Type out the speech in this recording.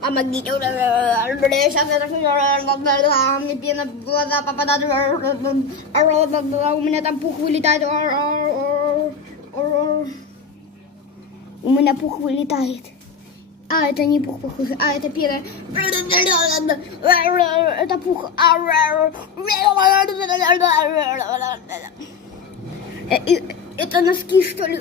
Помогите, сейчас мне пена в глаза попадает, у меня там пух вылетает, у меня пух вылетает. А, это не пух, а это пена. Это пух. Это носки, что ли?